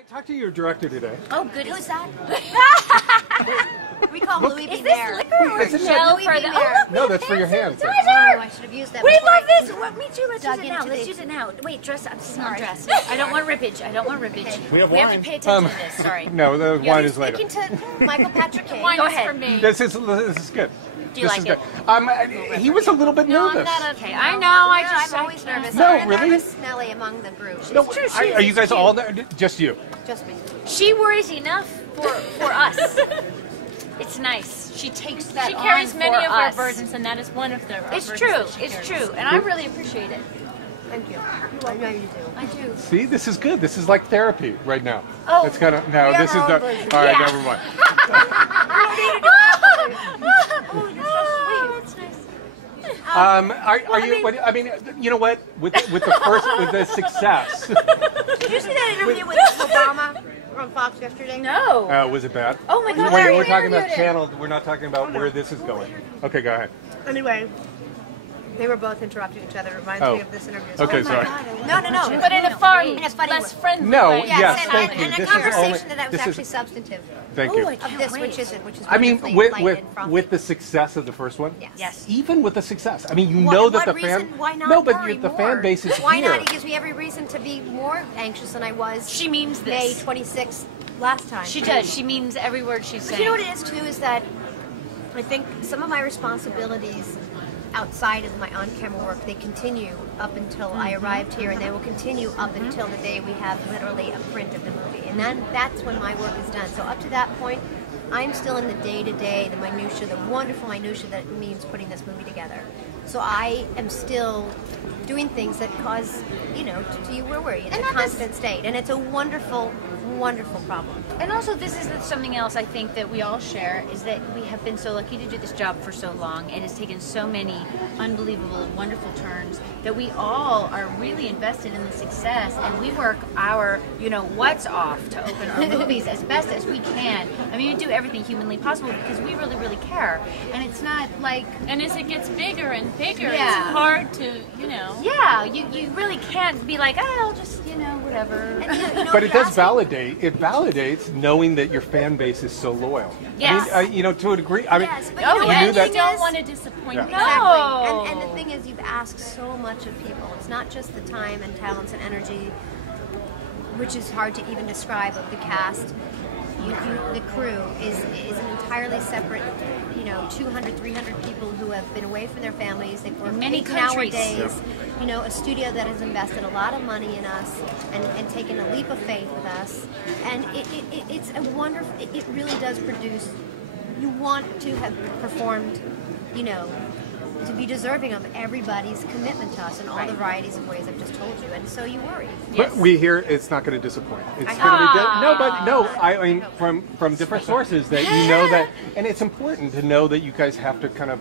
I talked to your director today. Oh, good. Who's that? We call Louis B. Is Mayer. this liquor or Isn't gel Louis for B. the? Mayer. Oh, look, No, that's for your hands. Oh, I should have used that. We before love I this. Well, me too. Let's dug use it now. into Let's the- use it now. Wait, dress. I'm Sorry. dressed. I don't want rippage. I don't want rippage. We have We wine. have to pay attention to this. Sorry. No, the wine is later. Speaking to Michael Patrick King. Go ahead. This is good. Do you This like is it? good. He was a little bit nervous. Okay, I know. I'm always nervous. No, I'm really? nervous Nelly among the group. No, true, are you guys cute. all there? Just you? Just me. She worries enough for us. It's nice. She takes that. She carries on many for of our us. burdens, and that is one of their. It's true. It's true, and I really appreciate it. Thank you. I know you do. I do. See, this is good. This is like therapy right now. Oh, it's kind of no. we have This is our the. own version. All right, Yeah. never mind. Oh, you're so sweet. That's nice. Are you? I mean, you know what? With the success. Did you see that interview with Obama on Fox yesterday? No. Was it bad? Oh my God, We're I talking about interviewed him. channel. We're not talking about where this is going. Okay, go ahead. Anyway, they were both interrupting each other. It reminds Oh. me of this interview. Okay, sorry. No. But in a far In a funny less way. friendly No, way. yes, and, thank and, you. and a This is conversation only- that was this is- actually substantive Thank you. Oh, I of can't this, wait. which is I mean, wonderfully with light and frothy. with the success of the first one. Yes. Even with the success, I mean, you What- know that what the fan. reason? Why not no, but worry the more? fan base is Why here. not? It gives me every reason to be more anxious than I was. She means May this. 26th last time. She does. She means every word she's But saying. you know what it is too is that I think some of my responsibilities outside of my on-camera work, they continue up until I arrived here, and they will continue up until the day we have literally a print of the movie, and then that's when my work is done. So up to that point, I'm still in the day-to-day, the minutia, the wonderful minutia that it means putting this movie together. So I am still doing things that cause, to you we're worried. It's a constant state, and it's a wonderful, wonderful problem. And also, this is something else I think that we all share, is that we have been so lucky to do this job for so long. It has taken so many unbelievable, wonderful turns that we all are really invested in the success, and we work our, what's off to open our movies as best as we can. I mean, we do everything humanly possible because we really, really care. And it's not like... And as it gets bigger and bigger, Yeah. it's hard to, Yeah, you really can't be like, I'll just, whatever. And, But it you does asked- validate. It validates knowing that your fan base is so loyal. Yes. I mean, to a degree. I mean, Yes, but Oh, you know yeah. what knew the that- thing You don't is? want to disappoint Yeah. me. Exactly. No. And the thing is, you've asked so much of people. It's not just the time and talents and energy, which is hard to even describe, of the cast. The crew is an entirely separate, 200, 300 people who have been away from their families. They've worked Many 18-hour countries. days. A studio that has invested a lot of money in us and taken a leap of faith with us. And it's a wonderful, it really does produce, you want to have performed, to be deserving of everybody's commitment to us in all the varieties of ways I've just told you. And so you worry. but we hear it's not going to disappoint. It's going to be good. No, but no. I mean, from different sources that you know that, and it's important to know that you guys have to kind of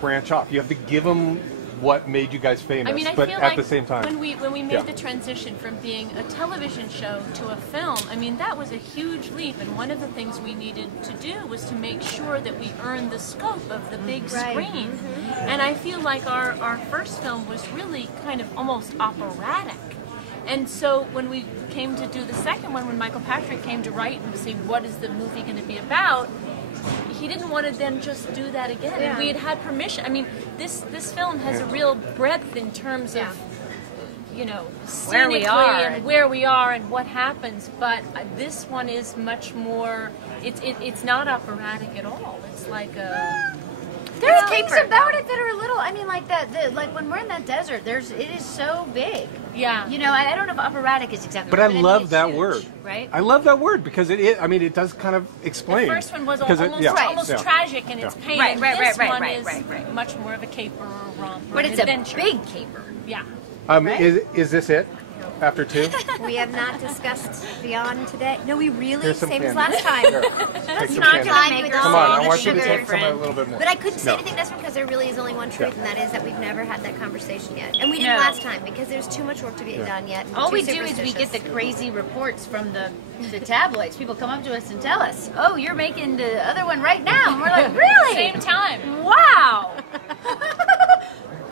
branch off. You have to give them what made you guys famous, I mean, I but feel at like the same time, when we made Yeah. the transition from being a television show to a film, I mean, that was a huge leap. And one of the things we needed to do was to make sure that we earned the scope of the big Right. screen. And I feel like our first film was really kind of almost operatic. And so when we came to do the second one, when Michael Patrick came to write and to say, what is the movie going to be about, he didn't want to then just do that again. Yeah. And we had permission. I mean, this film has a real breadth in terms of, Where we scenically are. and where we are and what happens. But this one is much more. It's not operatic at all. It's like a. There's things about it that are a little. I mean, like like when we're in that desert, it is so big. Yeah. I don't know if operatic is exactly. But right, I mean, love it's that huge, word. right? I love that word because I mean, it does kind of explain. The first one was Because almost, yeah, almost yeah. tragic in its Yeah. pain. Right, and right, this right, one right, is right. much more of a caper or a romp or But an it's adventure. a big caper. Yeah. Right? Is this it? After two? We have not discussed beyond today. No, we really, Here's some same as candy. last time. Here, Let's take some not candy. lie with all Come on, I the want you to sugar. take some a little bit more. But I couldn't say No. anything this one because there really is only one truth, Yeah. and that is that we've never had that conversation yet. And we didn't No. last time because there's too much work to be done yet. and All too we do is we superstitious. get the crazy reports from the tabloids. People come up to us and tell us, "Oh, you're making the other one right now," and we're like, "Really? Same time. Wow!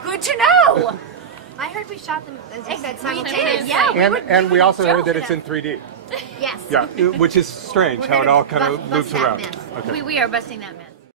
Good to know." I heard we shot them, as you said, We simultaneously. did, yeah. And we also heard that do it's in 3D. Yes. Yeah, which is strange how it all kind of bust moves that around. myth. Okay. We are busting that myth.